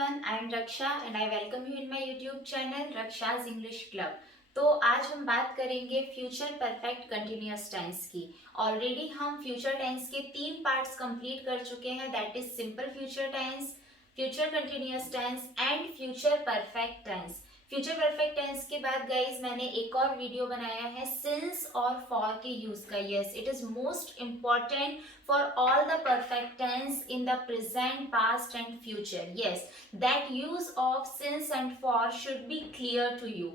everyone, I am Raksha and I welcome you in my YouTube channel Raksha's English Club. तो आज हम बात करेंगे फ्यूचर परफेक्ट कंटिन्यूअस टेंस की। Already हम फ्यूचर टेंस के 3 पार्ट्स कंप्लीट कर चुके हैं, that is simple future tense, future continuous tense and future perfect tense. Future perfect tense के बाद गाइज मैंने एक और वीडियो बनाया है सिंस और फॉर के यूज का। Yes, it is most important for all the perfect tense in the present, past and future. Yes, that use of since and for should be clear to you.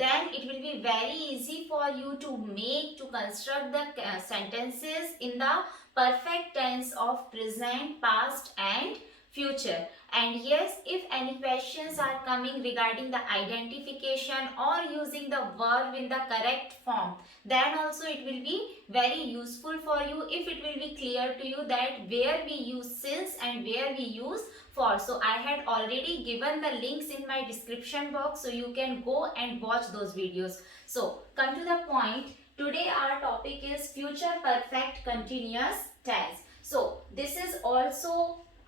Then it will be very easy for you to construct the sentences in the perfect tense of present, past and future. And yes, if any questions are coming regarding the identification or using the verb in the correct form, then also it will be very useful for you if it will be clear to you that where we use since and where we use for. So I had already given the links in my description box, so you can go and watch those videos. So come to the point. Today our topic is future perfect continuous tense. So this is also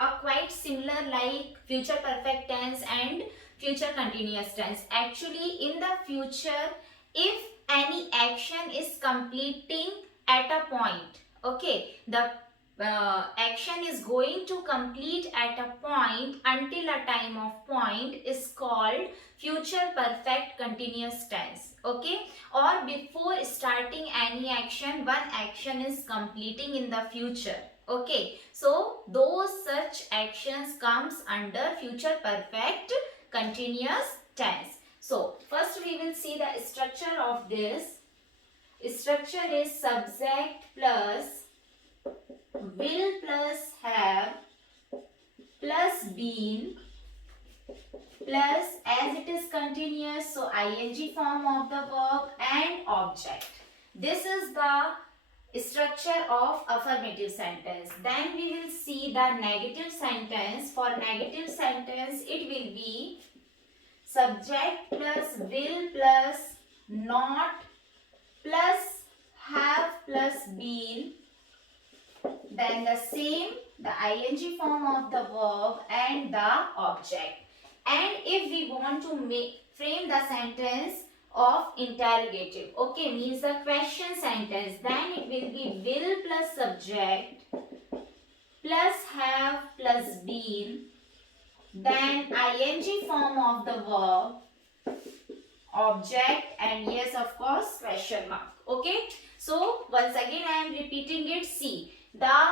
a quite similar like future perfect tense and future continuous tense. Actually in the future, if any action is completing at a point, okay, the action is going to complete at a point until a time of point is called future perfect continuous tense. Okay, or before starting any action, one action is completing in the future. Okay, so those such actions comes under future perfect continuous tense. So first we will see the structure of this. Structure is subject plus will plus have plus been plus, as it is continuous, so ing form of the verb and object. This is the structure of affirmative sentence. Then we will see the negative sentence. For negative sentence, it will be subject plus will plus not plus have plus been, then the same, the ing form of the verb and the object. And if we want to frame the sentence of interrogative, okay, means the question sentence, then it will be will plus subject plus have plus been, then ing form of the verb, object, and yes, of course, question mark. Okay, so once again I am repeating it. See, the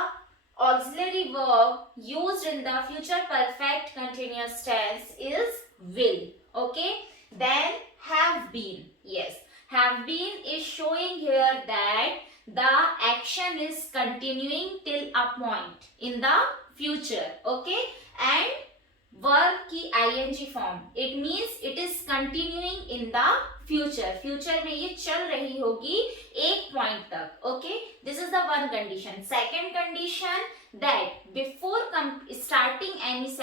auxiliary verb used in the future perfect continuous tense is will. Okay, then have been. Yes, have been is showing here that the action is continuing till a point in the future. Okay, and verb की ing form, it means it is continuing in the future. Future में ये चल रही होगी एक point तक. Okay, this is the one condition. Second condition, that before starting any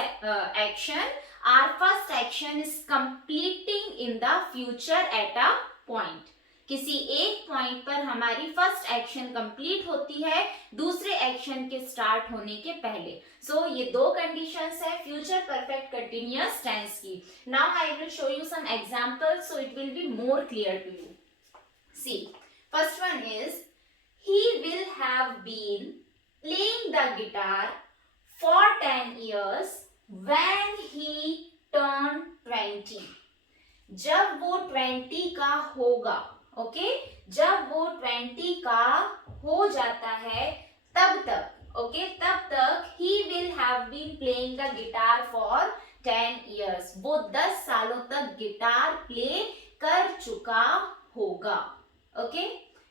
action, our first action is completing in the future at a point. किसी एक point पर हमारी फर्स्ट एक्शन कंप्लीट होती है दूसरे एक्शन के स्टार्ट होने के पहले. सो ये दो कंडीशंस है फ्यूचर परफेक्ट कंटिन्यूअस टेंस की. Now I will show you some examples so it will be more clear to you. See, first one is he will have been playing the guitar for 10 years when he turned 20. जब वो 20 का होगा, okay, जब वो 20 का हो जाता है तब तक, ओके, तब तक he will have been playing the guitar for 10 years. वो 10 सालों तक गिटार प्ले कर चुका होगा. Okay,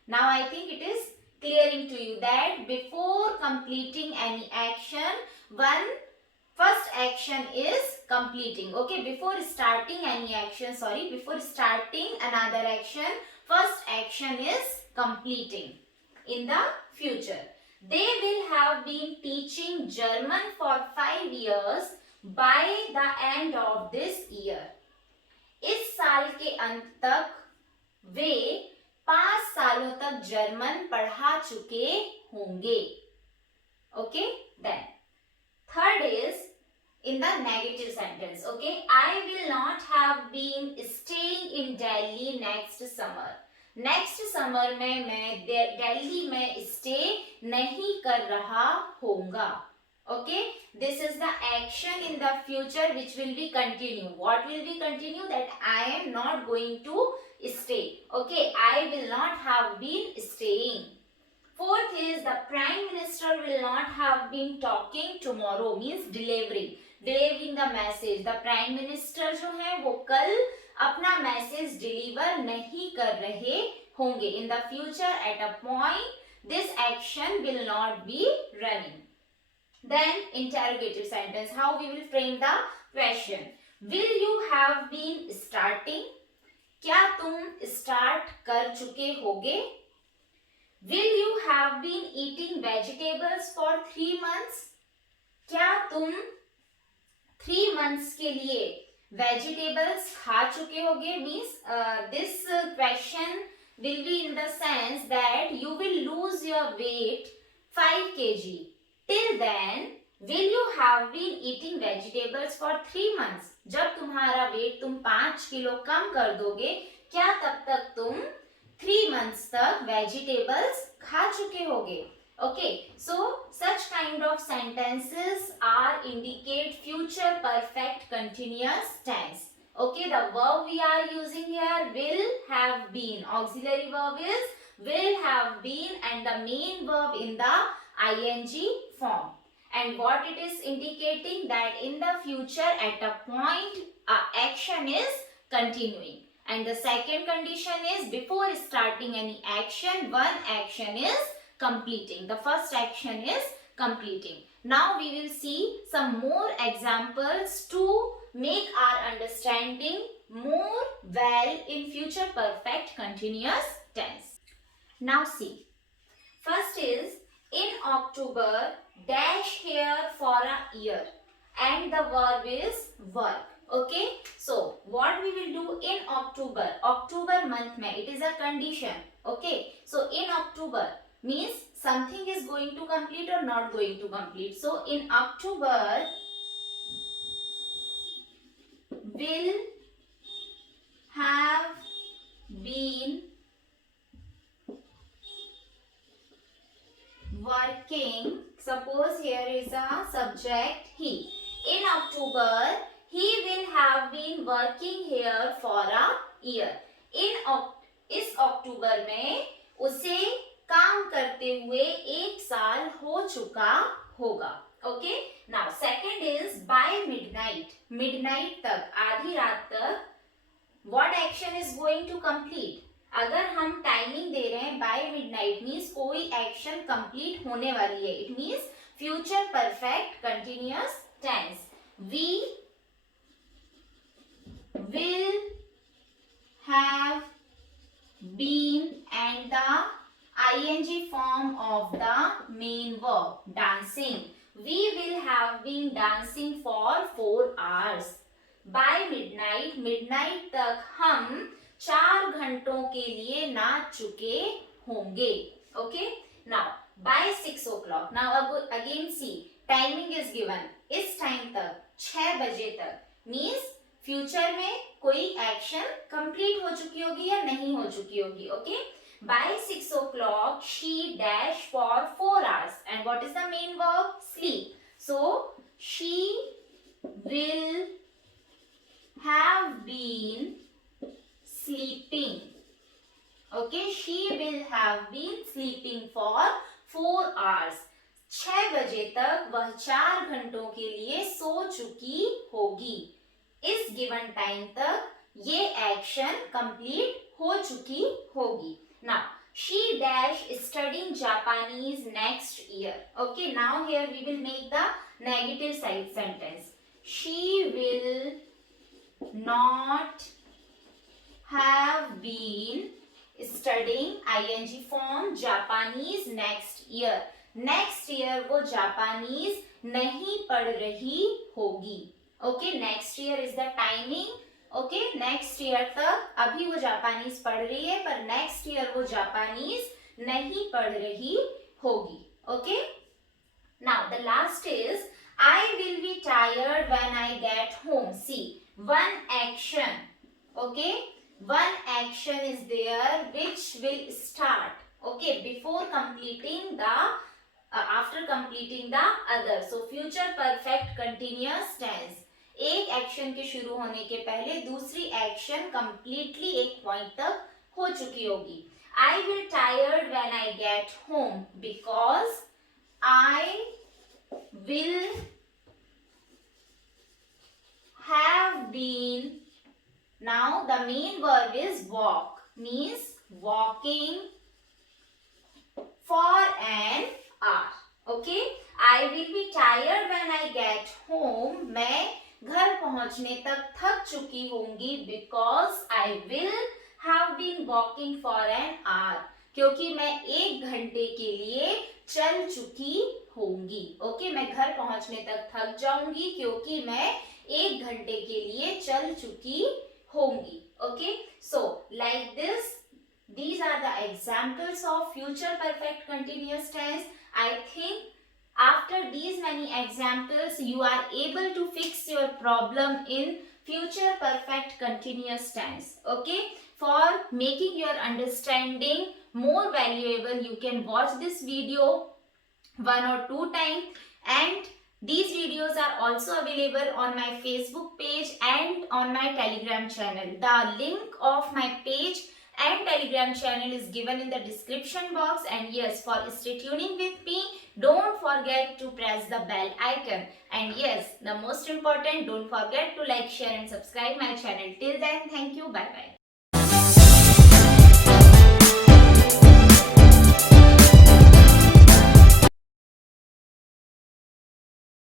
now I think it is clearing to you that before completing any action, one first action is completing. Okay, before starting any action, sorry, before starting another action, first action is completing in the future. They will have been teaching German for 5 years by the end of this year. इस साल के अंत तक वे 5 सालों तक German पढ़ा चुके होंगे. Okay, then third is in the negative sentence. Okay, I will not have been staying in Delhi next summer. Next summer में मैं दिल्ली में स्टे नहीं कर रहा होऊंगा. Okay, this is the action in the future which will be continue. What will be continue? That I am not going to stay. Okay, I will not have been staying. Fourth is the Prime Minister will not have been talking tomorrow, means delivering the message. The Prime Minister जो है वो कल अपना message deliver नहीं कर रहे होंगे. In the future at a point this action will not be running. Then interrogative sentence, how we will frame the question. Will you have been starting? क्या तुम स्टार्ट कर चुके होगे? Will you have been eating vegetables for 3 months? क्या तुम 3 months के लिए vegetables खा चुके होगे? Means this question will be in the sense that you will lose your weight 5 kg. Till then, will you have been eating vegetables for 3 months? जब तुम्हारा wait तुम 5 किलो कम कर दोगे, क्या तब तक तुम 3 months तक vegetables खा चुके होगे? Okay, so such kind of sentences are indicate future perfect continuous tense. Okay, the verb we are using here will have been. Auxiliary verb is will have been and the main verb in the ing form. And what it is indicating that in the future at a point action is continuing. And the second condition is before starting any action, one action is completing. The first action is completing. Now we will see some more examples to make our understanding more well in future perfect continuous tense. Now see. First is in October dash here for a year and the verb is work. Okay, so what we will do in October month mein it is a condition. Okay, so in October means something is going to complete or not going to complete. So in October will have been working. Suppose here is a subject he. In October he will have been working here for a year. इस अक्टूबर में उसे काम करते हुए 1 साल हो चुका होगा. Okay, now second is by midnight तक, आधी रात तक what action is going to complete. अगर हम टाइमिंग दे रहे हैं बाय मिडनाइट मीन्स कोई एक्शन कंप्लीट होने वाली है. It means future perfect continuous tense. We will have been and the ing form of the main verb dancing. We will have been dancing for 4 hours. By midnight तक हम 4 घंटों के लिए नाच चुके होंगे. Okay, now by 6 o'clock. Now again see, timing is given. इस time तक 6 बजे तक means फ्यूचर में कोई एक्शन कंप्लीट हो चुकी होगी या नहीं हो चुकी होगी. Okay, by 6 o'clock she dash for 4 hours and what is the main verb? Sleep. So she will have been sleeping. Okay, she will have been sleeping for 4 hours. 6 बजे तक वह 4 घंटों के लिए सो चुकी होगी. इस गिवन टाइम तक ये एक्शन कंप्लीट हो चुकी होगी. Now she dash studying Japanese next year. Okay, now here we will make the negative side sentence. She will not have been studying ing form Japanese next year. Next year वो Japanese नहीं पढ़ रही होगी. Okay, next year is the timing. Okay, next year तक अभी वो Japanese पढ़ रही है पर नेक्स्ट ईयर वो जापानीज नहीं पढ़ रही होगी. Okay, now the last is I will be tired when I get home. See, one action, okay, one action is there which will start, okay, before completing the after completing the other. So future perfect continuous tense, एक action के शुरू होने के पहले दूसरी action completely एक point तक हो चुकी होगी. I will tired when I get home because I will have been. Now the main verb is walk, means walking for an hour. Okay, I will be tired when I get home. मैं घर पहुंचने तक थक चुकी होंगी because I will have been walking for an hour. क्योंकि मैं 1 घंटे के लिए चल चुकी होंगी. ओके, मैं घर पहुंचने तक थक जाऊंगी क्योंकि मैं 1 घंटे के लिए चल चुकी होंगी. Okay, so like this, these are the examples of future perfect continuous tense. I think after these many examples you are able to fix your problem in future perfect continuous tense. Okay, for making your understanding more valuable, you can watch this video 1 or 2 times, and these videos are also available on my Facebook page and on my Telegram channel. The link of my page and Telegram channel is given in the description box. And yes, for stay tuning with me, don't forget to press the bell icon. And yes, the most important, don't forget to like, share and subscribe my channel. Till then, thank you. Bye bye.